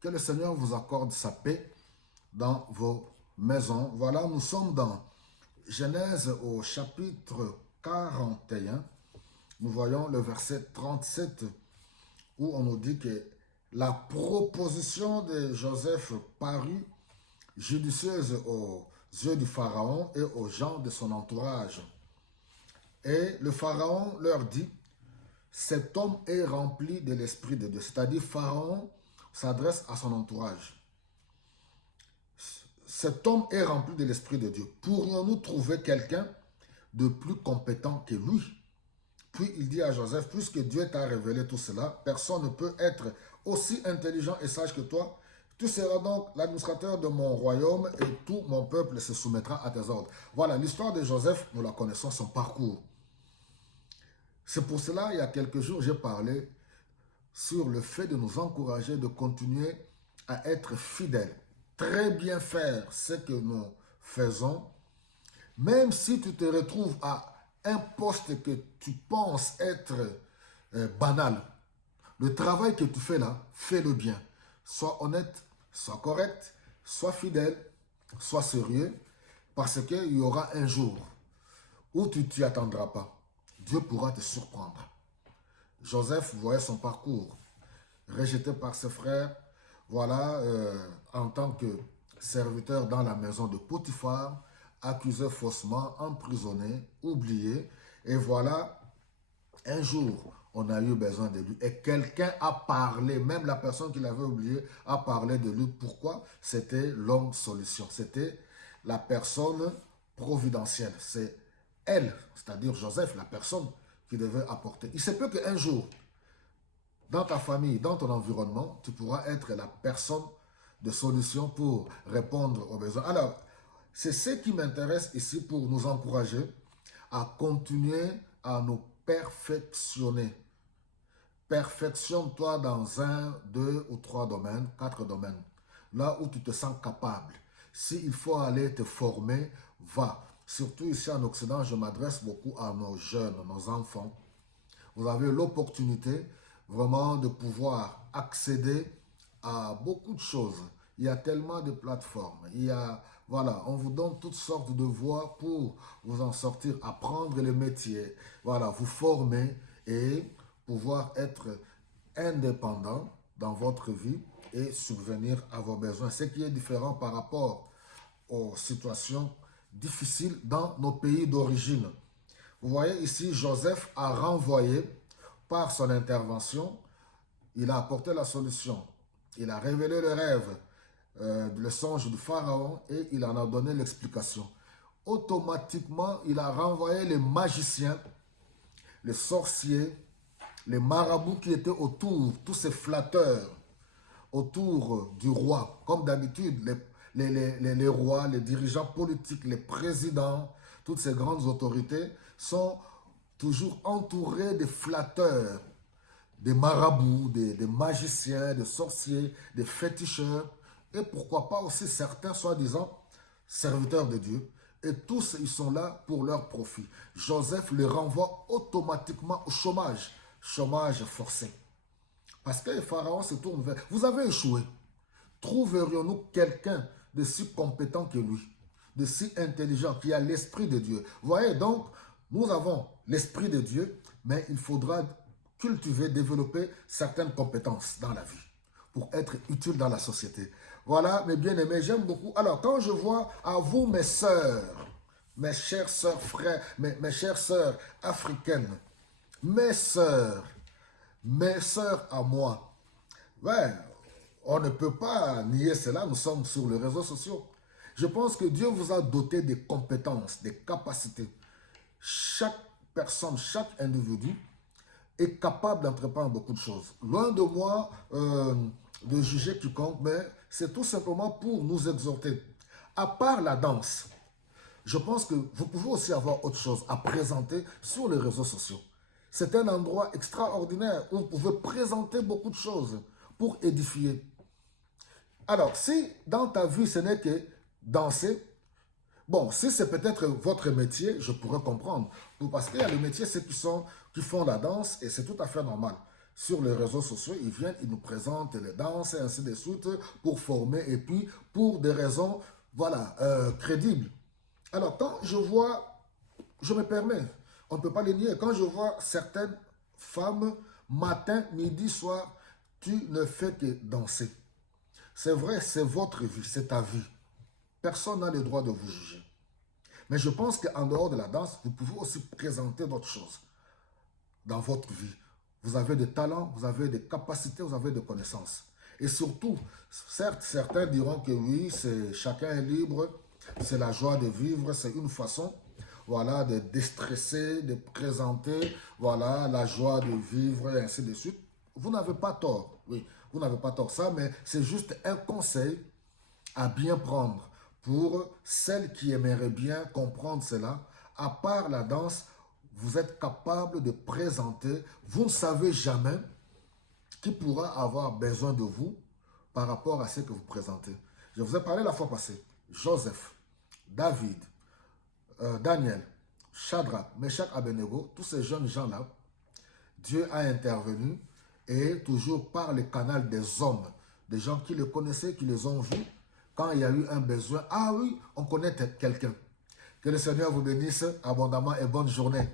Que le Seigneur vous accorde sa paix dans vos maisons. Voilà, nous sommes dans Genèse au chapitre 41. Nous voyons le verset 37 où on nous dit que la proposition de Joseph parut judicieuse aux yeux du Pharaon et aux gens de son entourage. Et le Pharaon leur dit, cet homme est rempli de l'Esprit de Dieu. C'est-à-dire, Pharaon s'adresse à son entourage. Cet homme est rempli de l'Esprit de Dieu. Pourrions-nous trouver quelqu'un de plus compétent que lui? Puis il dit à Joseph, puisque Dieu t'a révélé tout cela, personne ne peut être aussi intelligent et sage que toi. Tu seras donc l'administrateur de mon royaume et tout mon peuple se soumettra à tes ordres. Voilà, l'histoire de Joseph, nous la connaissons, son parcours. C'est pour cela, il y a quelques jours, j'ai parlé sur le fait de nous encourager de continuer à être fidèles, très bien faire ce que nous faisons, même si tu te retrouves à un poste que tu penses être banal. Le travail que tu fais là, fais-le bien. Sois honnête, sois correct, sois fidèle, sois sérieux, parce qu'il y aura un jour où tu t'y attendras pas. Dieu pourra te surprendre. Joseph voyait son parcours, rejeté par ses frères, voilà, en tant que serviteur dans la maison de Potiphar, accusé faussement, emprisonné, oublié. Et voilà, un jour, on a eu besoin de lui. Et quelqu'un a parlé, même la personne qui l'avait oublié, a parlé de lui. Pourquoi? C'était l'homme solution. C'était la personne providentielle. C'est elle, c'est-à-dire Joseph, la personne qui devait apporter. Il se peut qu'un jour, dans ta famille, dans ton environnement, tu pourras être la personne de solution pour répondre aux besoins. Alors, c'est ce qui m'intéresse ici pour nous encourager à continuer à nous perfectionner. Perfectionne-toi dans un, deux ou trois domaines, quatre domaines. Là où tu te sens capable. S'il faut aller te former, va. Surtout ici en Occident, je m'adresse beaucoup à nos jeunes, nos enfants. Vous avez l'opportunité vraiment de pouvoir accéder à beaucoup de choses. Il y a tellement de plateformes. Il y a, voilà, on vous donne toutes sortes de voies pour vous en sortir, apprendre le métier, voilà, vous former et pouvoir être indépendant dans votre vie et subvenir à vos besoins. Ce qui est différent par rapport aux situations difficiles dans nos pays d'origine. Vous voyez ici, Joseph a renvoyé par son intervention, il a apporté la solution. Il a révélé le rêve, le songe du pharaon et il en a donné l'explication. Automatiquement, il a renvoyé les magiciens, les sorciers, les marabouts qui étaient autour, tous ces flatteurs autour du roi. Comme d'habitude, les rois, les dirigeants politiques, les présidents, toutes ces grandes autorités sont toujours entourés de flatteurs, des marabouts, des magiciens, des sorciers, des féticheurs, et pourquoi pas aussi certains soi-disant serviteurs de Dieu. Et tous, ils sont là pour leur profit. Joseph les renvoie automatiquement au chômage, chômage forcé. Parce que le pharaon se tourne vers... Vous avez échoué. Trouverions-nous quelqu'un de si compétent que lui, de si intelligent, qui a l'esprit de Dieu? Vous voyez, donc, nous avons l'esprit de Dieu, mais il faudra cultiver, développer certaines compétences dans la vie pour être utile dans la société. Voilà, mes bien-aimés, j'aime beaucoup. Alors, quand je vois à vous, mes sœurs, mes chères sœurs, frères, mes chères sœurs africaines, mes sœurs à moi, ouais, on ne peut pas nier cela, nous sommes sur les réseaux sociaux. Je pense que Dieu vous a doté des compétences, des capacités. Chaque personne, chaque individu est capable d'entreprendre beaucoup de choses. Loin de moi de juger quiconque, mais c'est tout simplement pour nous exhorter. À part la danse, je pense que vous pouvez aussi avoir autre chose à présenter sur les réseaux sociaux. C'est un endroit extraordinaire où vous pouvez présenter beaucoup de choses pour édifier. Alors, si dans ta vie ce n'est que danser, bon, si c'est peut-être votre métier, je pourrais comprendre. Parce qu'il y a les métiers, ceux qui font la danse, et c'est tout à fait normal. sur les réseaux sociaux, ils viennent, ils nous présentent les danses et ainsi de suite pour former et puis pour des raisons, voilà, crédibles. Alors, quand je vois, je me permets, on ne peut pas le nier, quand je vois certaines femmes, matin, midi, soir, tu ne fais que danser. C'est vrai, c'est votre vie, c'est ta vie. Personne n'a le droit de vous juger. Mais je pense qu'en dehors de la danse, vous pouvez aussi présenter d'autres choses dans votre vie. Vous avez des talents, vous avez des capacités, vous avez des connaissances. Et surtout, certes, certains diront que oui, chacun est libre, c'est la joie de vivre, c'est une façon, voilà, de déstresser, de présenter, voilà, la joie de vivre et ainsi de suite. Vous n'avez pas tort, oui, vous n'avez pas tort ça, mais c'est juste un conseil à bien prendre pour celles qui aimeraient bien comprendre cela. À part la danse, vous êtes capable de présenter, vous ne savez jamais qui pourra avoir besoin de vous par rapport à ce que vous présentez. Je vous ai parlé la fois passée, Joseph, David, Daniel, Shadrach, Meshach, Abednego, tous ces jeunes gens-là, Dieu a intervenu et toujours par le canal des hommes, des gens qui les connaissaient, qui les ont vus, quand il y a eu un besoin, ah oui, on connaît quelqu'un. Que le Seigneur vous bénisse abondamment et bonne journée.